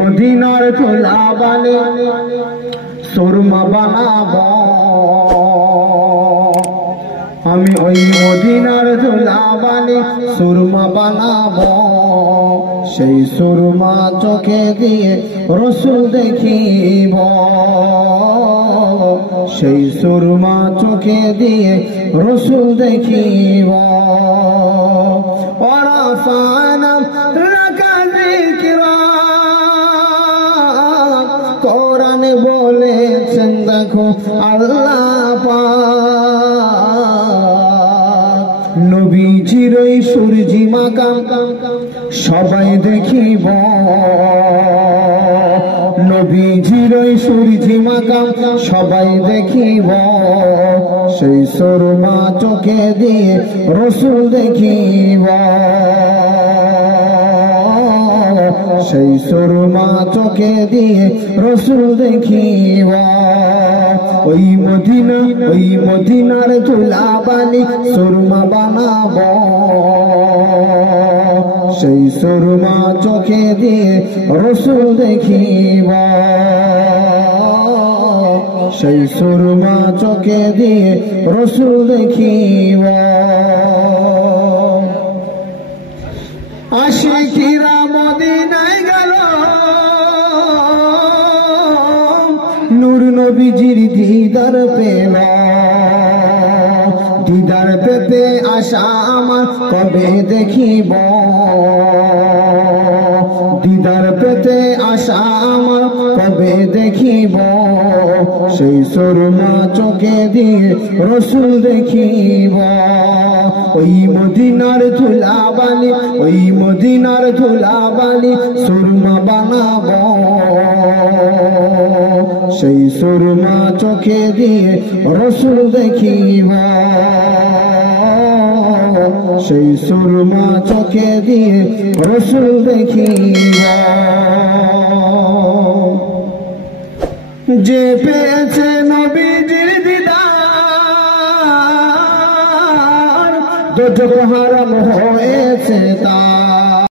মদিনার চুলা বালে সুরমা বানাবো আমি, ওই মদিনার চুলা বালে সুরমা বানাবো। সেই সুরমা চোখে দিয়ে রসুল দেখিব, সেই সুরমা চোখে দিয়ে রসুল দেখিব। ওরাফানা কোরআনে বলেছেন দেখো আল্লাহ পাক, নবীজির ওই সূর্যি মাকাম সবাই দেখিব, নবীজির ওই সূর্যি মাকাম সবাই দেখিব। সেই সুরমা চোখে দিয়ে রসুল দেখিব, সেই সুরমা চোখে দিয়ে রসুল দেখিব। ওই মদিনা, ওই মদিনার চুলা বালি সুরমা বানাবো, সেই সুরমা চোখে দিয়ে রসুল দেখিব, সেই সুরমা চোখে দিয়ে রসুল দেখিব। আশিকিরা মদিনায় গেল নূর নবীজির দিদার পেল, দিদার পেতে আশা আমার কবে দেখিব, দিদার পেতে আশা আমার কবে দেখিব। সেই সুরমা চোখে দিয়ে রসুল দেখিব। ওই মদিনার চুলা বালি, ওই মদিনার চুলা বালি সুরমা বানাবো, সেই সুরমা চোখে দিয়ে রসুল দেখিব, সেই সুরমা চোখে দিয়ে রসুল দেখিব। যে পেয়েছে নবীজির দিদার, দোজখ হারাম হয়েছে তার,